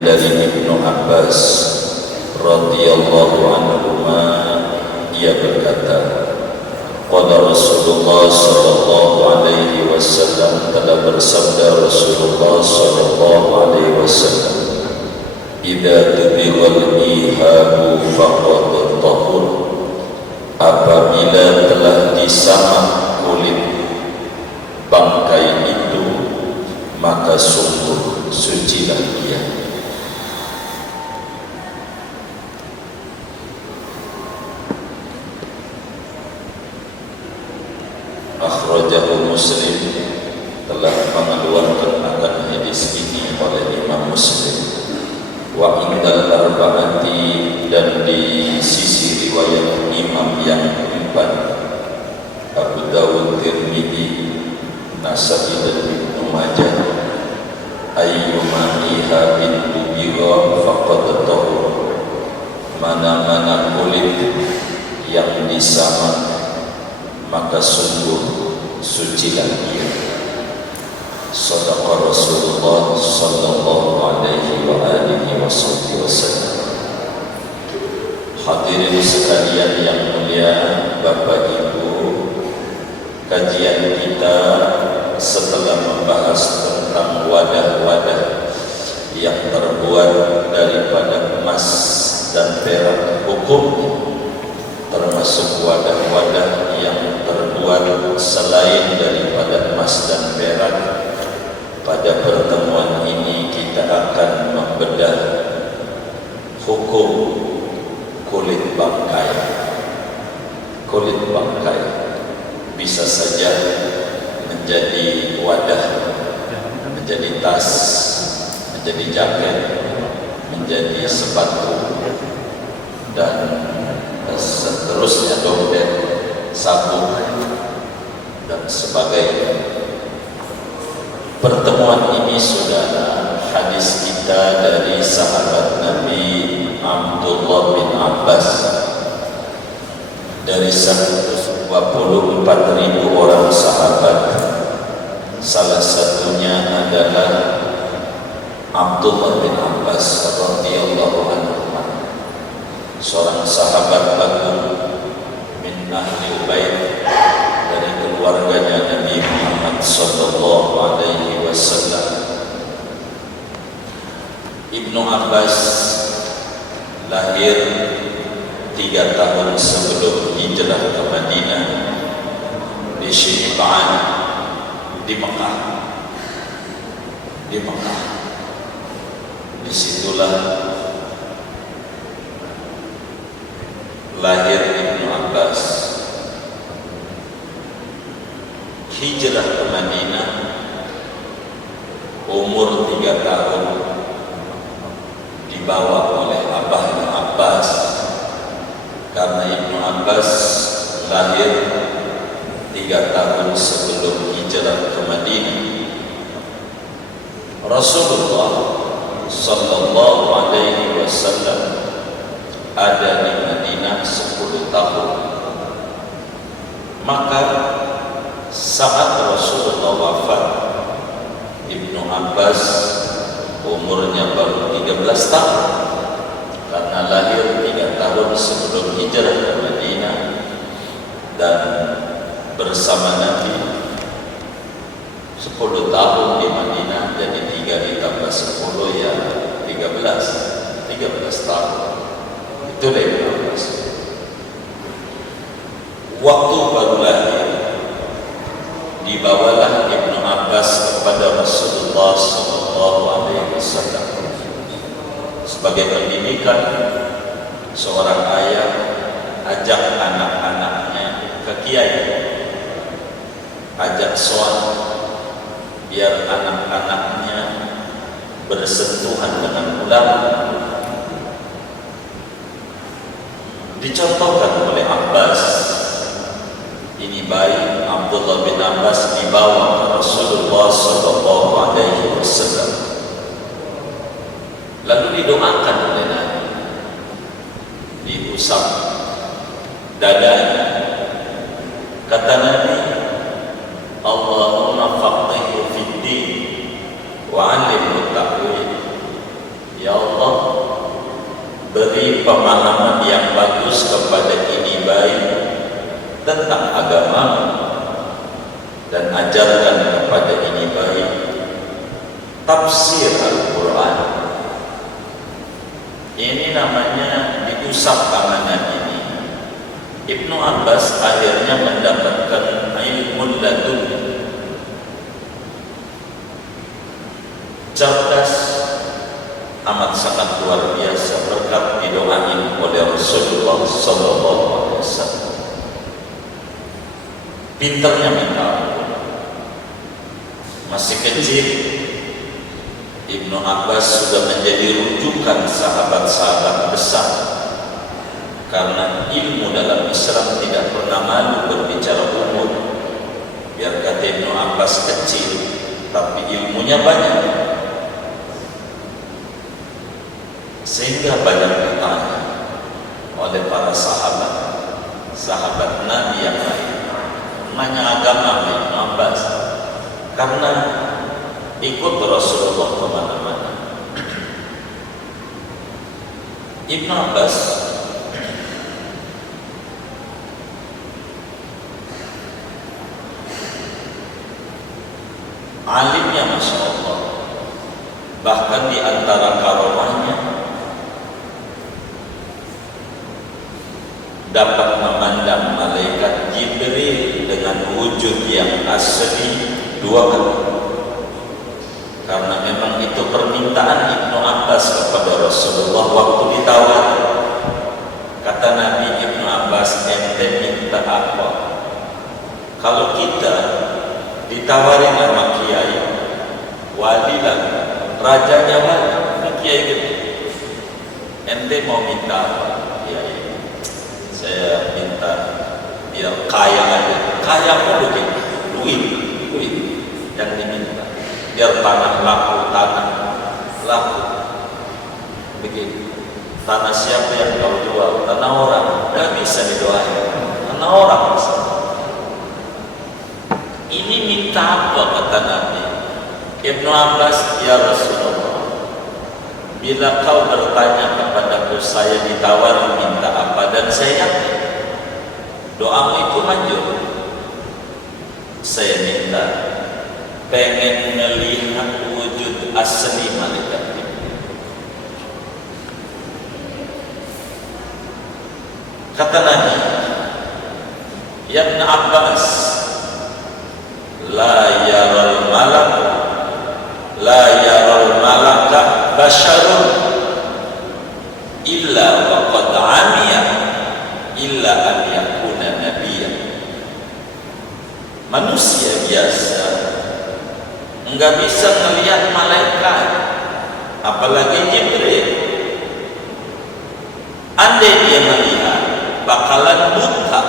Dari Ibnu Abbas radhiyallahu anhuma, ia berkata, qala Rasulullah sallallahu alaihi wasallam, telah bersabda Rasulullah sallallahu alaihi wasallam, idza tubighal ihabu faqad tahur, apabila telah disamak kulit bangkai itu, maka sungguh sucilah dia. Akhrajahu Muslim, telah mengeluarkan akan hadis ini oleh Imam Muslim. Wa indal arba'ati, dan di sisi riwayat imam yang empat, Abu Dawud, Tirmidzi, Nasa'i dan Ibnu Majah, ayyuma ihabin tubigha faqad tahur, mana-mana kulit yang disamak maka sungguh sucilah dia. Shadaqa Rasulullah sallallahu alaihi wa alihi wasallam. Hadirin sekalian yang mulia, Bapak Ibu, kajian kita setelah membahas tentang wadah-wadah yang terbuat daripada emas dan perak hukumnya, termasuk wadah-wadah yang terbuat selain daripada emas dan perak. Pada pertemuan ini kita akan membedah hukum kulit bangkai. Kulit bangkai bisa saja menjadi wadah, menjadi tas, menjadi jaket, menjadi sepatu, dan seterusnya, dompet, sabuk, dan sebagainya. Pertemuan ini saudara, hadis kita dari sahabat Nabi Abdullah bin Abbas, dari 124.000 orang sahabat, salah satunya adalah Abdullah bin Abbas radhiyallahu anhu, seorang sahabat agung min ahli bait, dari keluarganya Nabi Muhammad sallallahu alaihi wasallam. Ibnu Abbas lahir 3 tahun sebelum hijrah ke Madinah di Syib'an, di Mekah. Disitulah lahir Ibnu Abbas. Hijrah ke Madinah umur 3 tahun, dibawa oleh abahnya Abbas, karena Ibnu Abbas lahir 3 tahun sebelum hijrah ke Madinah. Rasulullah sallallahu alaihi wasallam ada di Madinah 10 tahun. Maka saat Rasulullah wafat, Ibnu Abbas umurnya baru 13 tahun, karena lahir 3 tahun sebelum hijrah ke Madinah, dan bersama Nabi 10 tahun di Madinah. Jadi 3 ditambah 10 ya 13 tahun. Itu dari Ibnu Abbas. Waktu baru lahir, dibawalah Ibnu Abbas kepada Rasulullah sallallahu alaihi wasallam. Sebagai pendidikan, seorang ayah ajak anak-anaknya ke kiai, ajak sholat, biar anak-anaknya bersentuhan dengan ulama. Dicontohkan oleh Abbas. Ini bayi Abdullah bin Abbas dibawa ke Rasulullah sallallahu alaihi wasallam, lalu didoakan oleh Nabi, diusap dadanya. Kata Nabi, Allahumma faqihhu fid din wa 'allimhu ta'wil. Ya beri pemahaman yang bagus kepada ini baik tentang agama dan ajarkan kepada ini baik tafsir Al-Quran. Ini namanya diusap tangannya ini. Ibnu Abbas akhirnya mendapatkan ilmu laduni, cerdas, amat sangat luar biasa berkat didoain oleh Rasulullah SAW. Pinternya minta ampun. Masih kecil Ibnu Abbas sudah menjadi rujukan sahabat-sahabat besar, karena ilmu dalam Islam tidak pernah malu berbicara umur. Biar kata Ibnu Abbas kecil, tapi ilmunya banyak, sehingga banyak ditanya oleh para sahabat Nabi yang lain. Nanya agama Ibnu Abbas, karena ikut Rasulullah kemana-mana. Ibnu Abbas alimnya Masya Allah, bahkan di antara karomahnya dapat memandang malaikat Jibril dengan wujud yang asli 2 kali. Karena memang itu permintaan Ibnu Abbas kepada Rasulullah waktu ditawar. Kata Nabi, Ibnu Abbas, ente minta apa? Kalau kita ditawarin sama kiai, wali lah, rajanya wali, kiai gitu, ente mau minta apa? Kiai, saya minta biar kaya aja. Kaya apa begitu? Duit yang diminta. Biar tanah laku begitu. Tanah siapa yang kau jual? Tanah orang. Gak bisa didoain. Tanah orang bisa. Ini minta apa kata Nabi? Ibnu Abbas, ya Rasulullah, bila kau bertanya kepadaku saya ditawari minta apa, dan saya yakin doamu itu manjur. Saya minta pengen melihat wujud asli malaikat Jibril. Kata Nabi, ya Ibn Abbas, la yaral malaka basyarun illa waqad amiya illa an yakuna nabiyyan. Manusia biasa enggak bisa melihat malaikat, apalagi Jibril. Andai dia melihat, bakalan buta,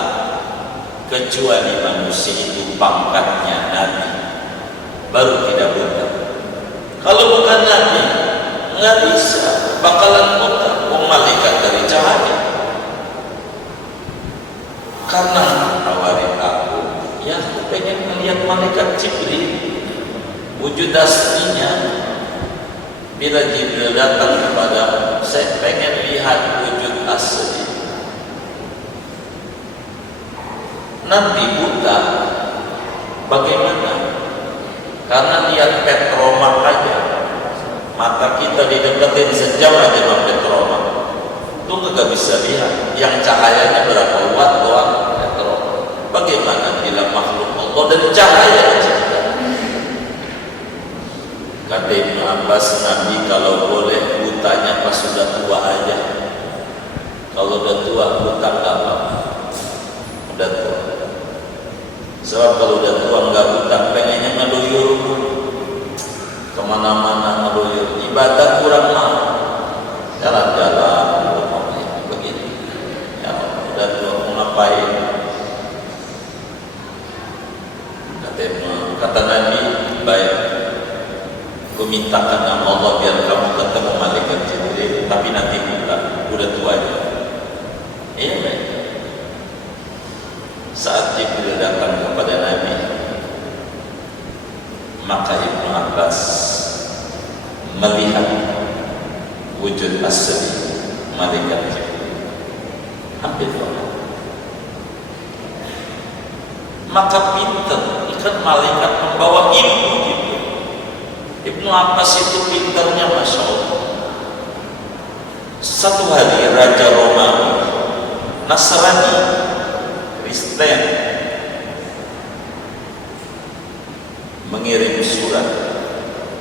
kecuali manusia itu pangkatnya Nabi, baru tidak buta. Kalau bukan Nabi, enggak bisa, bakalan buta. Malaikat dari cahaya. Karena tawarin aku, ya aku pengen melihat malaikat Jibril, wujud aslinya. Bila Jibril datang kepada saya, pengen lihat wujud asli. Nanti buta, bagaimana? Karena lihat petromak aja, mata kita dideketin sejam aja sama petromak, itu nggak bisa lihat. Yang cahayanya berapa watt doang petromak. Bagaimana bila makhluk Allah dari cahaya aja? Kata Ibnu Abbas, Nabi kalau boleh butanya pas sudah tua aja. Kalau udah tua buta nggak apa-apa, udah tua. Sebab kalau udah tua nggak buta, pengennya ngeluyur kemana-mana, ngeluyur, ibadah kurang mau, jalan-jalan begitu. Ya udah tua mau ngapain? Kata Nabi, baik, aku mintakan sama Allah biar kamu ketemu malaikat Jibril, tapi nanti buta, udah tua aja. Iya baik. Saat Jibril datang kepada Nabi, maka Ibnu Abbas melihat wujud asli malaikat Jibril. Hampir sama. Maka pintar, ikan malaikat membawa ilmu gitu. Ibnu Abbas itu pintarnya Masya Allah. Satu hari Raja Romawi, Nasrani, Kristen, mengirim surat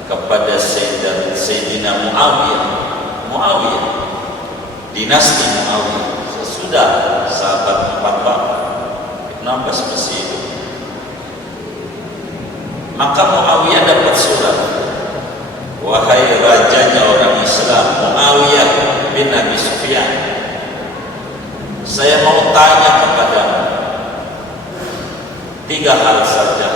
kepada Sayyidina Muawiyah, dinasti Muawiyah. Sesudah sahabat 4 Bapak Ibnu Abbas masih hidup, maka Muawiyah dapat surat, wahai rajanya orang Islam Muawiyah bin Abi Sufyan, saya mau tanya kepadamu 3 hal saja.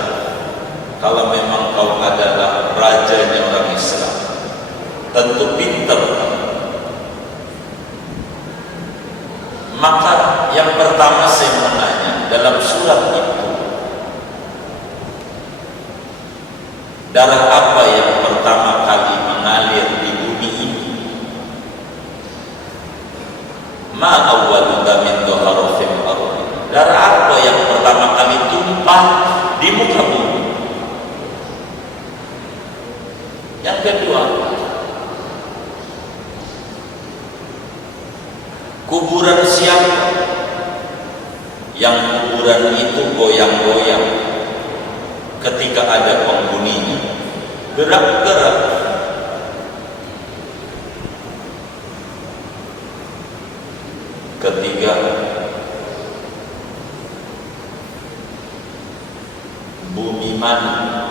Kalau memang kau adalah rajanya orang Islam, tentu pintar. Maka yang pertama saya mau nanya, dalam surat itu darah apa yang pertama kali mengalir di bumi ini? Ma awwalu damin dhahara fil ardi. Darah apa yang pertama kali tumpah di muka bumi? Yang kedua, kuburan siapa yang kuburan itu goyang-goyang ketika ada penghuninya, gerak-gerak? Ketiga, bumi mana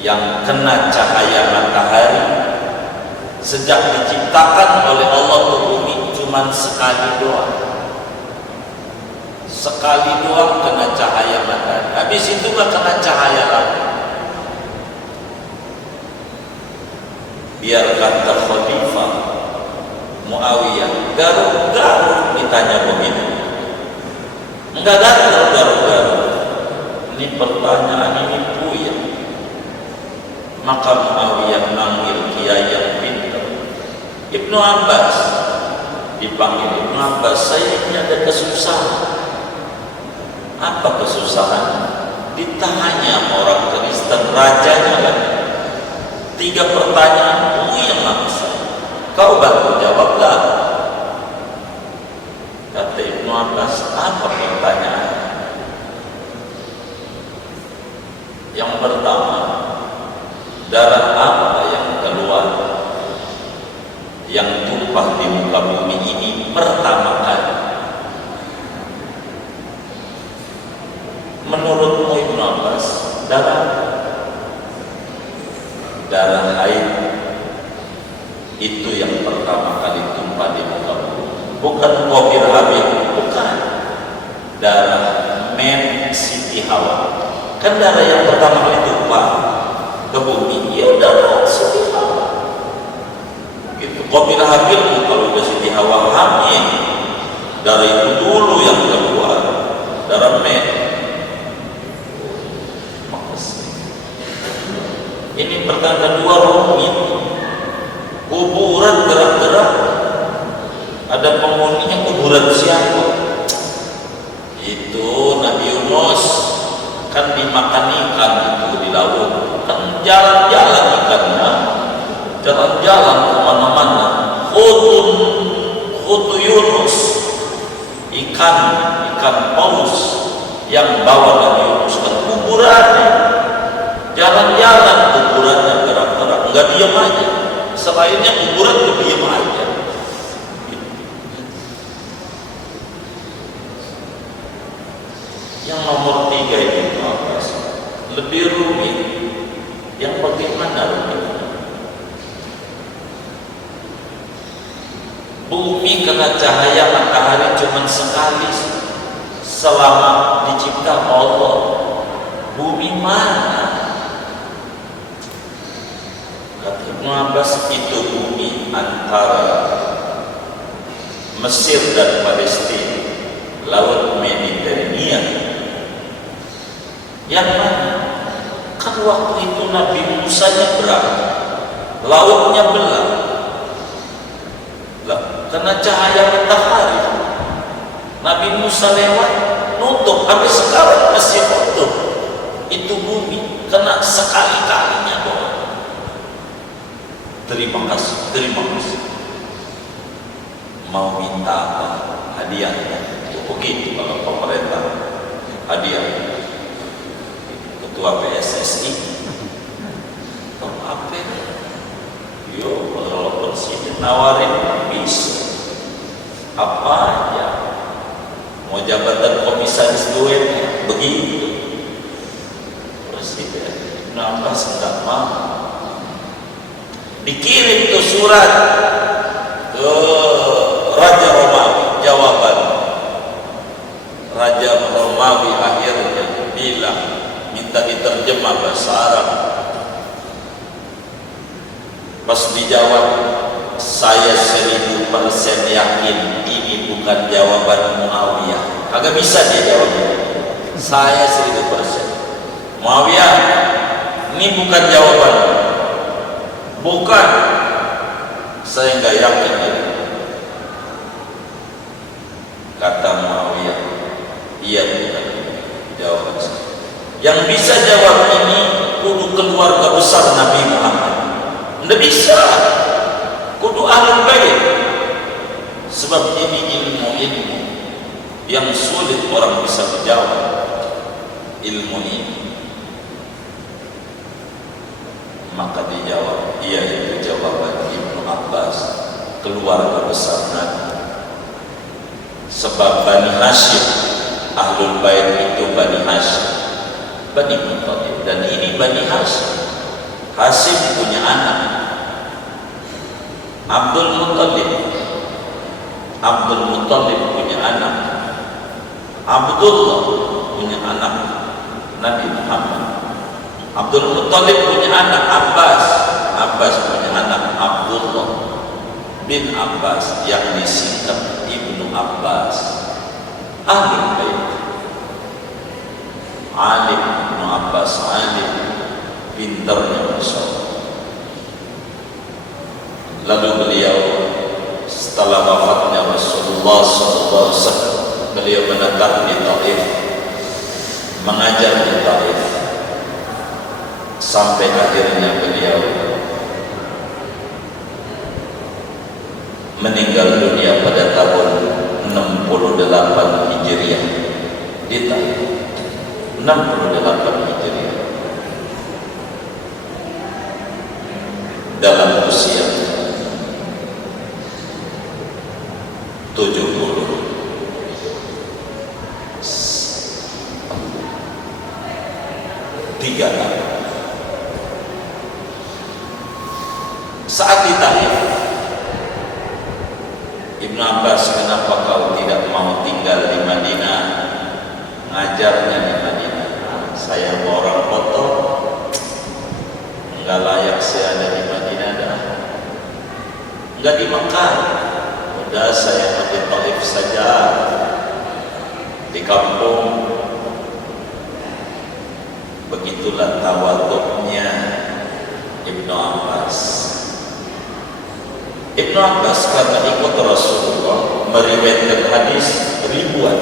yang kena cahaya matahari sejak diciptakan oleh Allah ke bumi cuma sekali doang. Sekali doang kena cahaya matahari, habis itu gak kena cahaya lagi. Biar kata Khalifah Muawiyah, garuk-garuk ditanya begitu, enggak garuk-garuk. Ini pertanyaan ini puyeng. Maka Muawiyah manggil kiai yang pintar, Ibnu Abbas. Dipanggil Ibnu Abbas, saya ini ada kesusahan. Apa kesusahan? Ditanya orang Kristen, rajanya lagi. 3 pertanyaan puyeng langsung. Kau bantu jawablah. Kata Ibnu Abbas, apa pertanyaan? Yang pertama, darah apa yang keluar, yang tumpah di muka bumi ini pertama kali? Menurutmu Ibnu Abbas, darah haid itu yang pertama kali tumpah di muka bumi. Bukan Qobir Habib, bukan. Darah Men Siti Hawa. Kan darah yang pertama kali tumpah ke bumi, ya darah Siti Hawa. Gitu. Qobir Habib kalau udah Siti Hawa hamil, darah itu dulu yang keluar, darah Men. Ini pertanda 2 rumit. Kuburan gerak-gerak, ada penghuninya, kuburan siapa? Itu Nabi Yunus kan dimakan ikan itu di laut, kan jalan-jalan ikannya, jalan-jalan kemana-mana. Khutu Yunus, ikan paus yang bawa Nabi Yunus ke kuburannya, jalan-jalan kuburannya, gerak-gerak, nggak diam aja. Selainnya kuburan tuh diam aja. Yang nomor 3 itu apa sih? Lebih rumit. Yang bagaimana rumitnya? Bumi kena cahaya matahari cuma sekali selama dicipta Allah. Bumi mana? Kata Ibnu Abbas, itu bumi antara Mesir dan Palestina, Laut Mediterania. Yang mana? Kan waktu itu Nabi Musa nyebrang, lautnya belah. Lah, kena cahaya matahari. Nabi Musa lewat nutup, sampai sekarang masih nutup. Itu bumi kena sekali-kalinya doang. Terima kasih, terima kasih. Mau minta apa? Hadiahnya. Begitu kalau pemerintah hadiah. Ketua PSSI atau apa? Yo, kalau presiden nawarin bisa apa aja. Mau jabatan komisaris duet begitu. Presiden Abbas enggak mau. Dikirim tuh surat ke Raja Romawi, jawaban Raja Romawi akhirnya bilang minta diterjemah bahasa Arab. Pas dijawab, saya 1000% yakin ini bukan jawaban Muawiyah. Agak bisa dia jawab. Saya 1000%. Muawiyah, ini bukan jawaban. Bukan. Saya nggak yakin. Kata Muawiyah, iya bukan jawaban saya. Yang bisa jawab ini kudu keluarga besar Nabi Muhammad. Nggak bisa, kudu ahlul bait. Sebab ini ilmu-ilmu yang sulit orang bisa menjawab. Ilmu ini, maka dijawab, iya itu jawaban Ibnu Abbas, keluarga besar Nabi. Sebab Bani Hashim, ahlul bait itu Bani Hashim, Bani Muttalib, dan ini Bani Hashim. Hashim punya anak Abdul Muttalib. Abdul Muttalib punya anak Abdullah, punya anak Nabi Muhammad. Abdul Muttalib punya anak Abbas. Abbas punya anak Abdullah bin Abbas yang disingkat Ibnu Abbas. Ahlul bait. Alim Ibnu Abbas, alim, pintarnya Masya Allah. Lalu beliau setelah wafatnya Rasulullah SAW, beliau menetap di Taif, mengajar di Taif, sampai akhirnya beliau meninggal dunia pada tahun 68 Hijriah di Taif. 68 Hijriah, dalam usia 73 tahun. Saat di Taif, Ibnu Abbas, kenapa kau tidak mau tinggal di Madinah? Ngajarnya di Madinah. Saya mau orang kotor, enggak layak saya ada di Madinah dah. Enggak di Mekah. Udah saya di Taif saja, di kampung. Begitulah tawaduknya Ibnu Abbas. Ibnu Abbas karena ikut Rasulullah meriwayatkan hadis ribuan,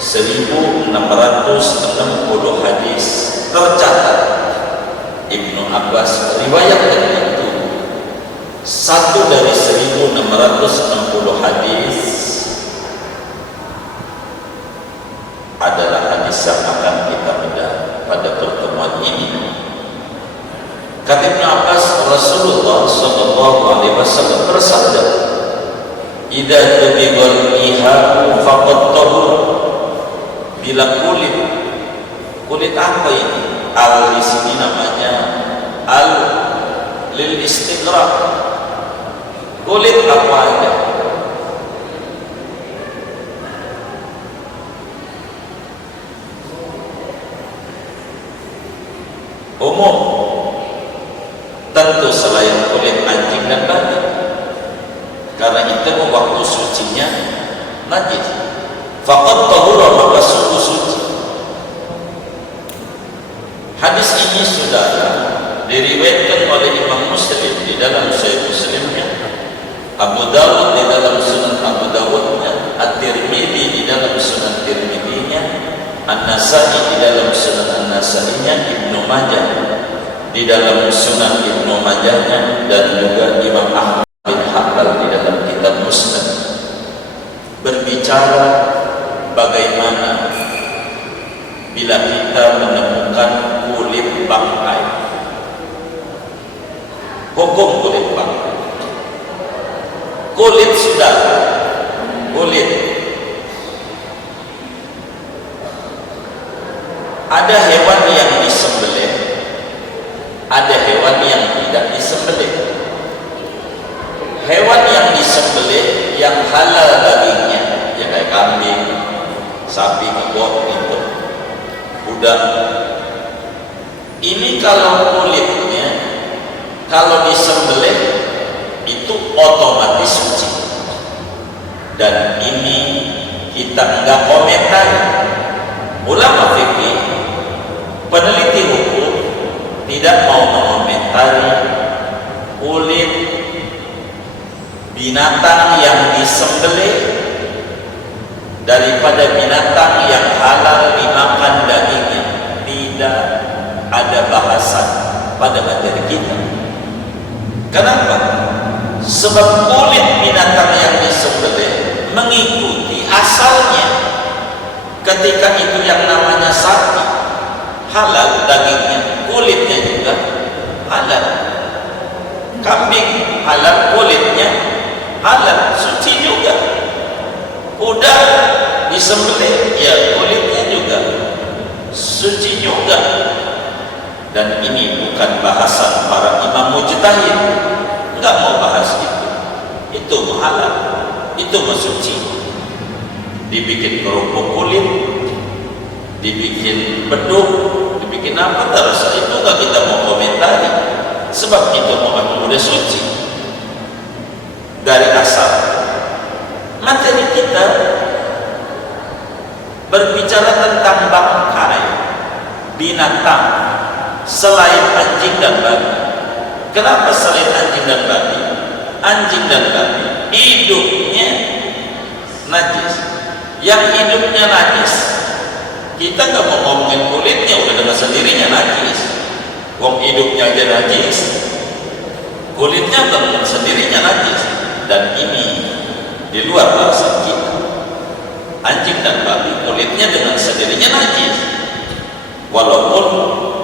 1660 hadis tercatat. Ibnu Abbas riwayatkan itu satu dari 1660 hadis adalah hadis yang akan kita bedah pada pertemuan ini. Kata Ibnu Abbas, Rasulullah SAW bersabda, "Idza tubighal iham faqad tahur." Bila kulit apa ini? Al di sini namanya al lil istiqra. Kulit apa aja? Umum, tentu selain kulit anjing dan babi, karena itu waktu sucinya najis. Faqad tahura, maka sungguh suci. Hadis ini sudah diriwayatkan oleh Imam Muslim di dalam Sahih Muslimnya Abu Dawud di dalam Sunan Abu Dawudnya, At-Tirmidzi di dalam Sunan Tirmidzinya, An-Nasa'i di dalam Sunan An-Nasa'inya, Ibnu Majah di dalam Sunan Ibnu Majahnya, dan juga Imam Ahmad bin Hanbal di dalam kitab Musnad, berbicara bagaimana bila kita menemukan kulit bangkai. Hukum kulit bangkai. Kulit sudah, kulit. Ada hewan yang disembelih, ada hewan yang tidak disembelih. Hewan yang disembelih yang halal dagingnya, ya kayak kambing, sapi, kebo, itu, udang. Ini kalau kulitnya, kalau disembelih itu otomatis suci, dan ini kita enggak komentar. Ulama fikih, peneliti hukum tidak mau mengomentari kulit binatang yang disembelih daripada binatang yang halal dimakan dagingnya. Tidak ada bahasan pada materi kita. Kenapa? Sebab kulit binatang yang disembelih mengikuti asalnya. Ketika itu yang namanya sapi, halal dagingnya, kulitnya juga halal. Kambing halal, kulitnya halal, suci juga. Udang disembelih, ya kulitnya juga suci juga. Dan ini bukan bahasan para imam mujtahid, enggak mau bahas itu halal, itu suci. Dibikin kerupuk kulit, dibikin beduk, dibikin apa, terus itu enggak kita mau komentari, sebab itu udah suci dari asal. Materi kita berbicara tentang bangkai binatang selain anjing dan babi. Kenapa selain anjing dan babi? Anjing dan babi hidupnya najis. Yang hidupnya najis, kita nggak mau ngomongin kulitnya, udah dengan sendirinya najis. Wong hidupnya aja najis, kulitnya dengan sendirinya najis. Dan ini di luar bahasa kita. Anjing dan babi kulitnya dengan sendirinya najis. Walaupun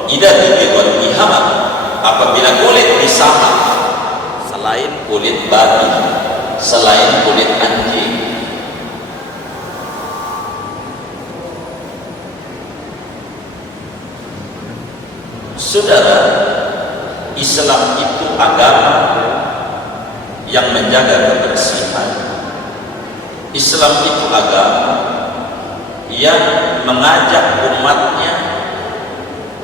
tidak dibuat ihama, apabila kulit disamak selain kulit babi, selain kulit anjing. Saudara, Islam itu agama yang menjaga kebersihan. Islam itu agama yang mengajak umatnya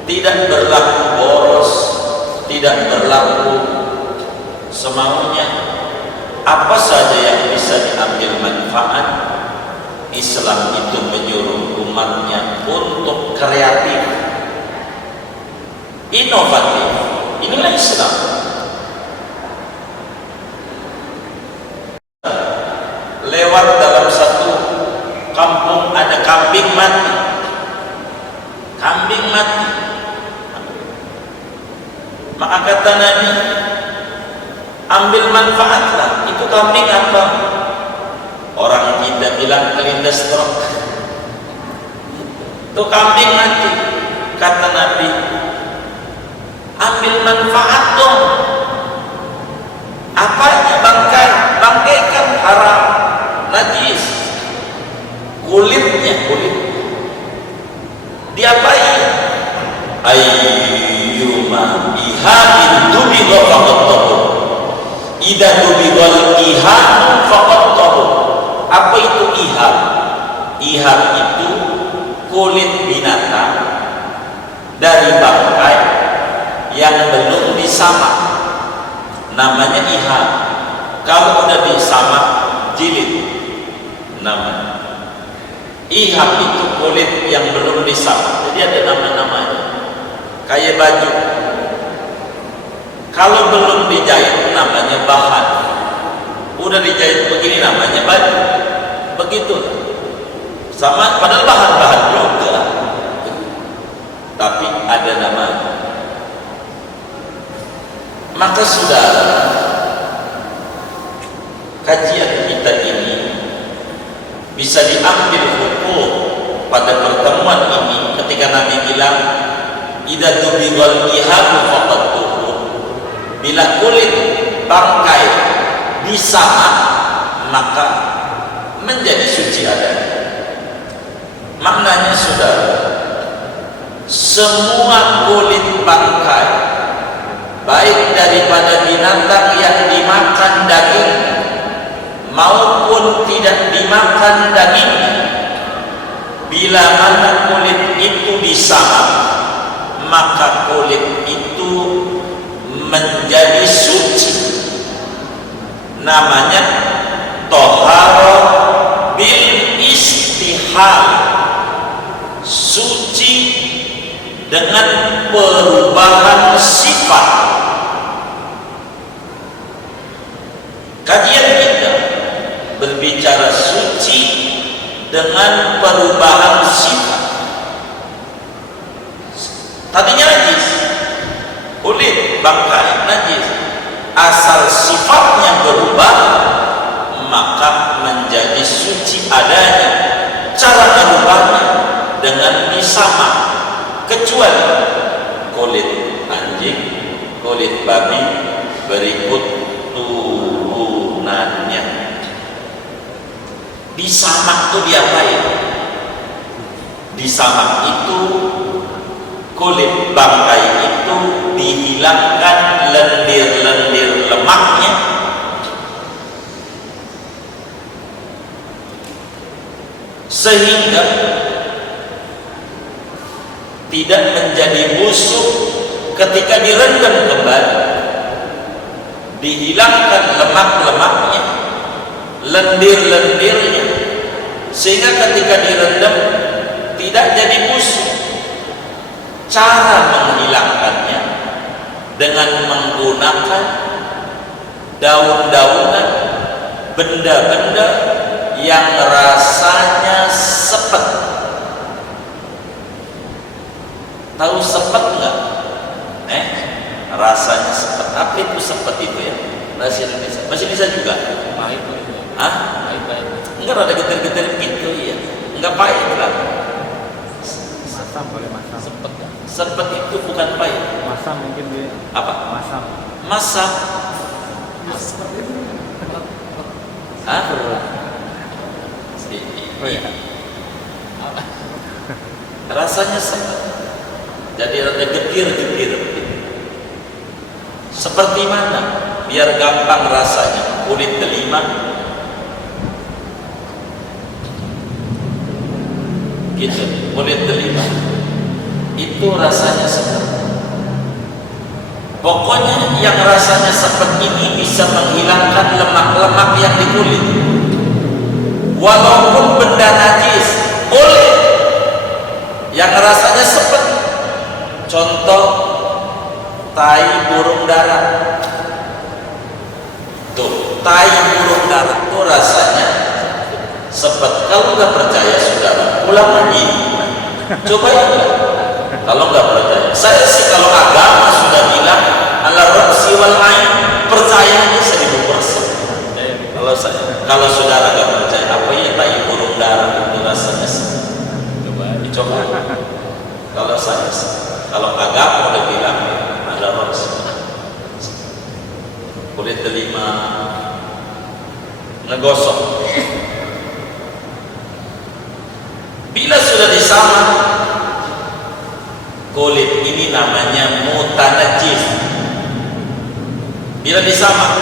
tidak berlaku boros, tidak berlaku semaunya. Apa saja yang bisa diambil manfaat, Islam itu menyuruh umatnya untuk kreatif, inovatif. Inilah Islam. Lewat dalam satu kampung ada kambing mati. Kambing mati. Maka kata Nabi, ambil manfaatlah. Itu kambing apa? Orang kita bilang kelindas truk. Itu kambing mati. Kata Nabi, ambil manfaat dong. Apanya bangkai? Bangkai kan haram, najis. Kulitnya, kulit diapain? Ayyuma ihamin tubigha faqad tahur. Idza tubighal iham faqad tahur. Apa itu iham? Iham itu kulit binatang dari bangkai yang belum disamak, namanya iham. Kalau udah disamak, jilid namanya. Iham itu kulit yang belum disamak, jadi ada nama-namanya. Kayak baju, kalau belum dijahit namanya bahan. udah dijahit begini namanya baju. Begitu. Sama padahal bahan-bahan juga. Tapi ada namanya. Maka saudara, kajian kita ini bisa diambil hukum pada pertemuan ini ketika Nabi bilang idza tubighal ihabu faqad tuhur, bila kulit bangkai disamak maka menjadi suci adanya. Maknanya saudara, semua kulit bangkai baik daripada binatang yang dimakan daging maupun tidak dimakan dagingnya, bila mana kulit itu disamak maka kulit itu menjadi suci. Namanya toharo bil istihal, suci dengan perubahan sifat. Kajian kita berbicara suci dengan perubahan sifat. Tadinya najis, kulit bangkai najis, asal sifatnya berubah maka menjadi suci adanya. Cara merubahnya dengan disamak, kecuali kulit anjing, kulit babi berikut turunannya. Disamak itu diapain? Disamak itu kulit bangkai itu dihilangkan lendir-lendir lemaknya, sehingga tidak menjadi busuk ketika direndam kembali. Dihilangkan lemak-lemaknya, lendir-lendirnya, sehingga ketika direndam tidak jadi busuk. Cara menghilangkannya dengan menggunakan daun-daunan, benda-benda yang rasanya sepet. Tahu sepet nggak? Rasanya sepet. Apa itu sepet itu ya? Bahasa Indonesia. Bahasa Indonesia juga. Pahit. Hah? Pahit. Enggak ada getar-getar gitu ya. Enggak pahit lah. Masam boleh masam. Sepet. Sepet itu bukan pahit. Masam mungkin dia. Apa? Masam. Masam. Seperti itu. Hah? Oh ya. Rasanya sepet. Jadi ada getir-getir. Seperti mana? Biar gampang rasanya. Kulit delima gitu, kulit delima itu rasanya sepet. Pokoknya yang rasanya sepet ini bisa menghilangkan lemak-lemak yang di kulit, walaupun benda najis boleh yang rasanya sepet. Contoh tai burung dara. Tuh, tai burung dara itu rasanya sepet. Kalau nggak percaya saudara, ulang lagi. Coba ya. Kalau nggak percaya, saya sih kalau agama sudah bilang ala ra'si wal ain, percayanya 1000%. Kalau saudara nggak percaya, apa ya tai burung dara itu rasanya sepet? Coba. Kalau saya, kalau agama udah bilang ala ra'si, kulit delima ngegosok. Bila sudah disamak, kulit ini namanya mutanajis. Bila disamak,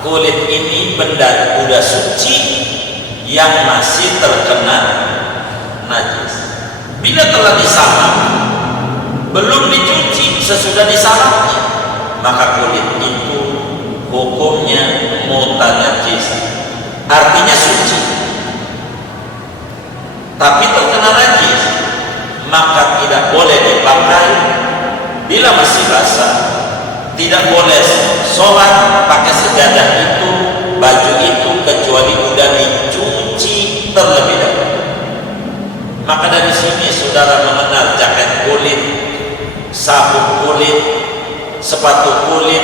kulit ini benda udah suci yang masih terkena najis. Bila telah disamak, belum dicuci sesudah disamaknya, maka kulit itu hukumnya mutanajis, artinya suci. Tapi terkena najis, maka tidak boleh dipakai bila masih basah. Tidak boleh sholat pakai sejadah itu, baju sabuk kulit, sepatu kulit,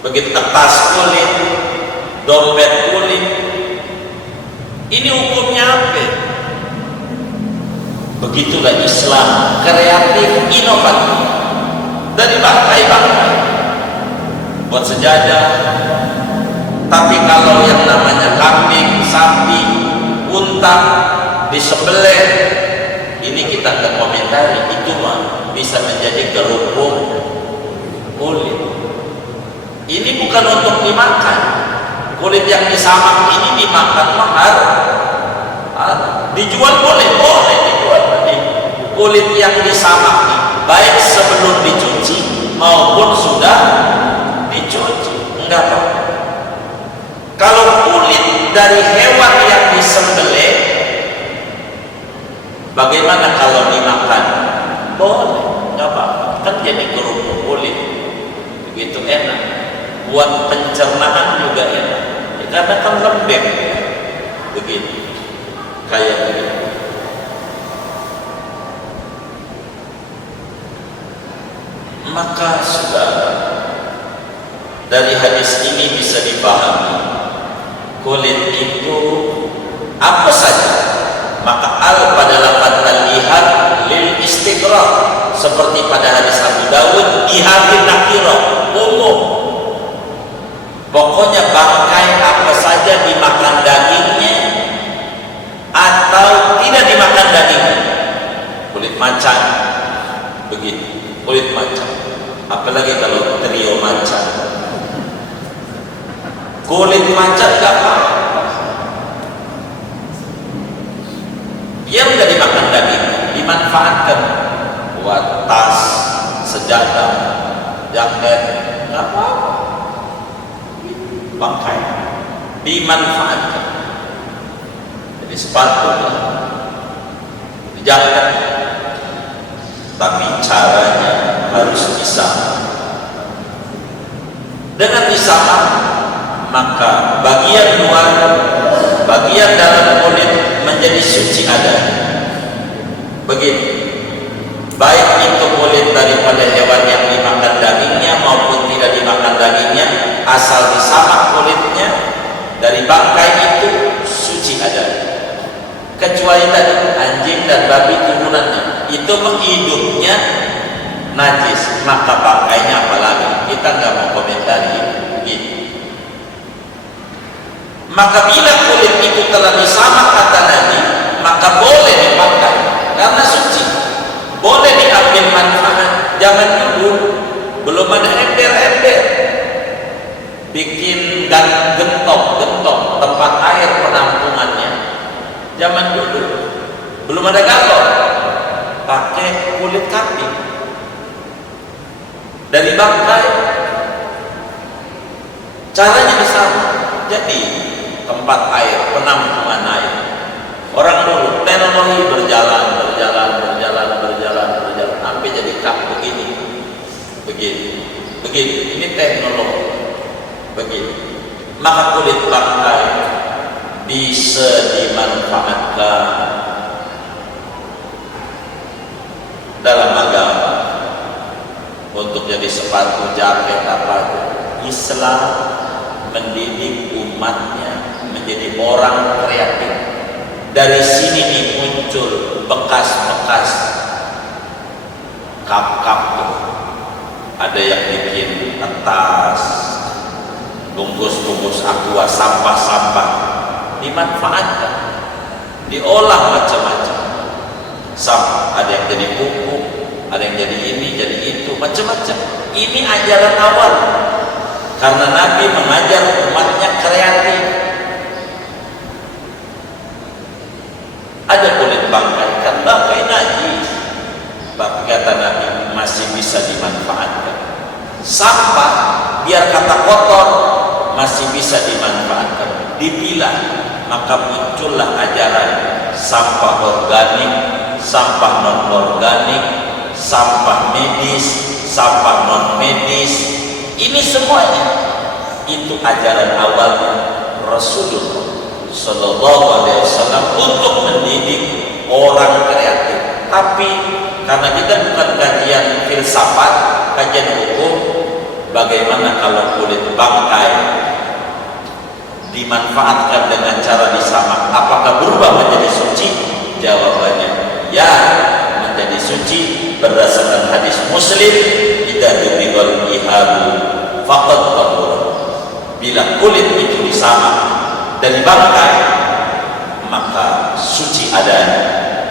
begitu tas kulit, dompet kulit. Ini hukumnya apa? Begitulah Islam, kreatif, inovatif. Dari bangkai-bangkai buat sejadah. Tapi kalau yang namanya kambing, sapi, unta disembelih, ini kita nggak komentari, itu mah bisa menjadi kerupuk kulit. Ini bukan untuk dimakan. Kulit yang disamak ini dimakan mahal. Dijual boleh dijual. Kulit yang disamak ini, baik sebelum dicuci maupun sudah dicuci, enggak apa-apa. Kalau kulit dari hewan yang disembelih, bagaimana kalau dimakan? Boleh, enggak apa-apa. Kan jadi kerupuk kulit, begitu enak. Buat pencernaan juga enak. Ya, karena kan lembek, begitu, kayak begitu. Maka sudah dari hadis ini bisa dipahami kulit itu apa saja. Maka al pada lafaz al-ihad lil istighraq, seperti pada hadis Abu Dawud, ihadin nakirah, umum. Pokoknya bangkai apa saja dimakan dagingnya atau tidak dimakan dagingnya. Kulit macan begitu, kulit macan. Apalagi kalau trio macan, kulit macan gak apa-apa. Yang nggak dimakan daging dimanfaatkan buat tas, sejadah, jaket, nggak apa-apa. Bangkai dimanfaatkan. Jadi sepatu, jaket, tapi caranya harus disama. Dengan disama, maka bagian luar, bagian dalam kulit menjadi suci adanya. Begitu. Baik itu kulit daripada hewan yang dimakan dagingnya maupun tidak dimakan dagingnya, asal disamak kulitnya dari bangkai itu suci adanya. Kecuali tadi anjing dan babi turunannya, itu menghidupnya najis, maka bangkainya apalagi kita nggak mau komentari gitu. Maka bila kulit itu telah disamak kata Nabi, maka boleh dipakai karena suci, boleh diambil manfaat. Jangan dulu belum ada ember-ember bikin gentok tempat air penampungannya. Zaman dulu belum ada galon, pakai kulit kambing dari bangkai. Caranya sama. Jadi tempat air, penampungan air. Orang dulu teknologi berjalan sampai jadi kap begini. Ini teknologi. Begitu. Maka kulit bangkai bisa dimanfaatkan dalam agama untuk jadi sepatu, jaket, apa. Islam mendidik umatnya menjadi orang kreatif. Dari sini dimuncul bekas-bekas kap-kap tuh. Ada yang bikin tas, bungkus-bungkus aqua, sampah-sampah dimanfaatkan, diolah macam-macam. Ada yang jadi pupuk, ada yang jadi ini, jadi itu, macam-macam. Ini ajaran awal. Karena Nabi mengajar umatnya kreatif. Ada kulit bangkai, kan bangkai najis, tapi kata Nabi masih bisa dimanfaatkan. Sampah biar kata kotor masih bisa dimanfaatkan, dipilah. Maka muncullah ajaran sampah organik, sampah non organik, sampah medis, sampah non medis. Ini semuanya itu ajaran awal Rasulullah Sallallahu Alaihi Wasallam untuk mendidik orang kreatif. Tapi karena kita bukan kajian filsafat, kajian hukum, bagaimana kalau kulit bangkai dimanfaatkan dengan cara disamak, apakah berubah menjadi suci? Jawabannya ya, menjadi suci berdasarkan hadis Muslim, idza dubigol ihadu faqad tahur. Bila kulit itu disamak dari bangkai, maka suci adanya,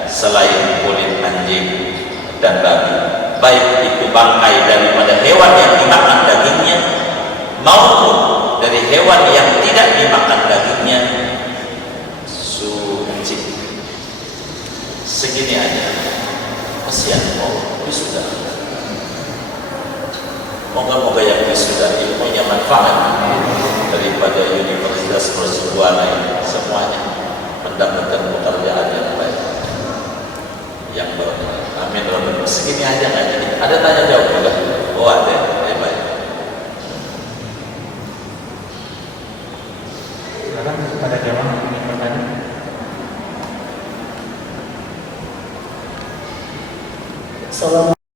selain kulit anjing dan babi, baik itu bangkai daripada hewan yang dimakan dagingnya maupun dari hewan yang tidak dimakan dagingnya, suci. Segini aja. Kasihan wisuda. Moga-moga yang wisuda ilmunya manfaat daripada Universitas Mercubuana semuanya mendapatkan pekerjaan yang baik, yang bermanfaat. Amin. Segini aja ngaji. Ada tanya jawab juga? Oh ada. Baik. Silakan pada jawab ingin bertanya. Assalamualaikum.